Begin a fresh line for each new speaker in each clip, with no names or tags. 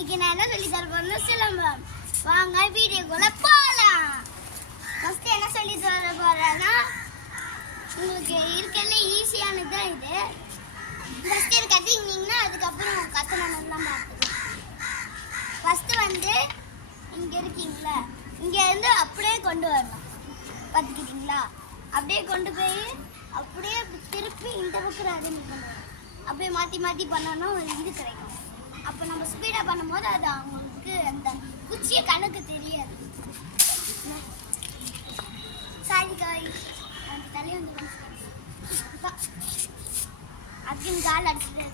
இன்னைக்கு நான் என்ன சொல்லி தர போறேன்னா சிலம்பம் வாங்க வீடியோக்குள்ள போலாம். ஃபர்ஸ்ட் என்ன சொல்லி தர போறேன்னா உங்களுக்கு இருக்கல ஈஸியானது தான் இது. ஃபர்ஸ்ட் இது கட்டிங்கன்னா அதுக்கப்புறம் கஷ்டமானதெல்லாம் பார்த்துக்கலாம். ஃபர்ஸ்ட் வந்து இங்க இருக்கீங்களா இங்க இருந்து அப்படியே கொண்டு வரலாம். பார்த்துக்கிட்டீங்களா? அப்படியே கொண்டு போய் அப்படியே திருப்பி இந்த பக்கம் அதே கொண்டு அப்படியே மாற்றி மாற்றி பண்ணோன்னா இது கிடைக்கும். அப்போ நம்ம ஸ்பீடாக பண்ணும்போது அது அவங்களுக்கு அந்த குச்சியை கணக்கு தெரியாது. சாரி காய் அந்த தலை வந்து அப்படின்னு கால் அடிச்சுட்டு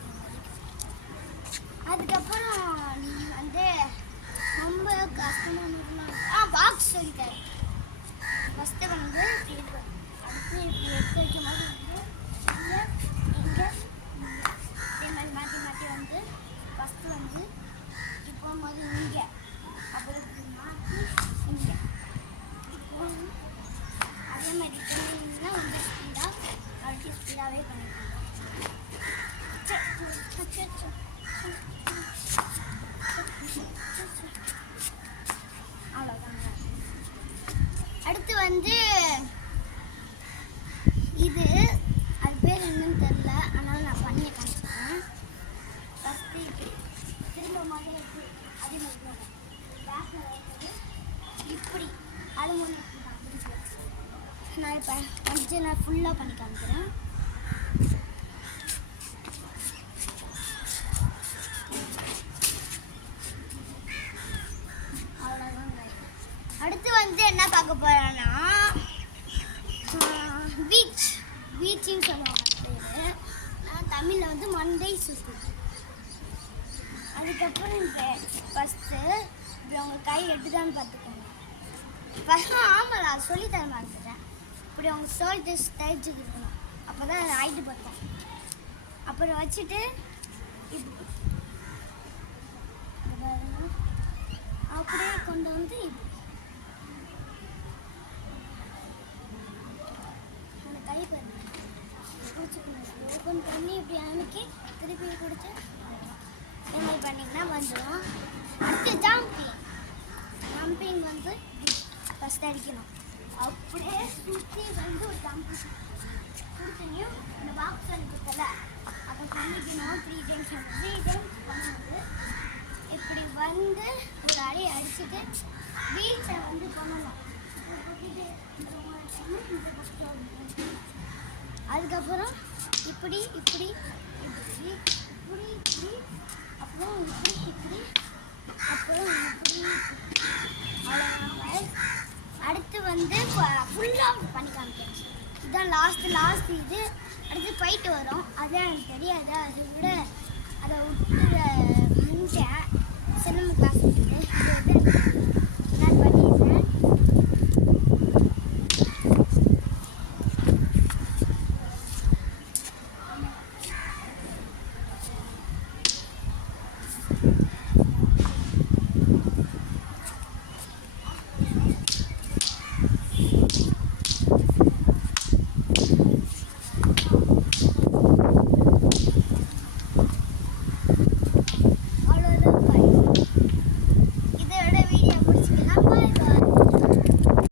அதுக்கப்புறம் நீங்கள் வந்து ரொம்ப கஷ்டமான ஆ பாக்ஸ் சொல்லித்தரேன் ஃபஸ்ட்டு வந்து அடுத்து எடுத்து வைக்கும் போது வந்து இங்கே இங்கே இதே மாதிரி மாற்றி மாற்றி வந்து ஃபஸ்ட்டு வந்து இப்போ போகும்போது இங்கே. அப்புறம் மாற்றி இங்கே. இப்போ அதே மாதிரி பண்ணிங்கன்னா ரொம்ப ஸ்பீடாக அடுத்து ஸ்பீடாகவே பண்ணிக்கலாம். அவ்வளோதாங்க அடுத்து வந்து இது அது பேர் என்னன்னு தெரில அதனால நான் பண்ணி காமிச்சேன் ஃபஸ்ட்டு இப்படி திரும்ப முதல்ல இப்படி அதே மாதிரி தான். பேக்ல வைக்கிறது இப்படி. அது நான் இப்போ வந்து நான் ஃபுல்லாக பண்ணி காமிக்கிறேன். அடுத்து வந்து என்ன பார்க்க போகிறேன்னா பீச் பீச்சுன்னு சொல்லுவாங்க அது பேர். தமிழில் வந்து மண்டை சுத்து அதுக்கப்புறம் இப்போ ஃபஸ்ட்டு எடுத்துட்டான்னு பார்த்துக்கோங்க. ஃபஸ்ட்டு ஆமாம் நான் சொல்லி தர மாட்டேன் இப்படி அவங்க ஷோல்டர்ஸ் தைச்சுக்கு இருக்கணும். அப்போ தான் அது ஆயிட்டு பார்த்தோம் அப்புறம் வச்சுட்டு அப்படியே கொண்டு வந்து அந்த கை பாருங்க. ஓப்பன் பண்ணி இப்படி அமுக்கி திருப்பி கொடுத்து இந்த மாதிரி பண்ணிங்கன்னா வந்துடும் அடுத்து ஜாம் ஜம்பிங் வந்து ஃபஸ்ட் அடிக்கணும். அப்படியே சுற்றி வந்து ஒரு ஜம்ப் கொடுத்தனையும் இந்த பாக்ஸ் அனுப்பிக்கல அப்போ பண்ணிக்கணும். த்ரீ டைம்ஸ் த்ரீ டைம்ஸ் பண்ணும்போது இப்படி வந்து ஒரு அடி அடிச்சுட்டு பீச்சை வந்து பண்ணணும் அதுக்கப்புறம் இப்படி இப்படி இப்படி இப்படி இப்படி அப்புறம் இப்படி இப்படி அப்புறம் இப்படி அவ்வளோதான் வந்து ஃபுல்லாக பண்ணி காமிக்கிறேன் இதுதான் லாஸ்ட்டு லாஸ்ட் இது. அடுத்து போயிட்டு வரும். அதான் எனக்கு தெரியாது. அதை விட அதை விட்டு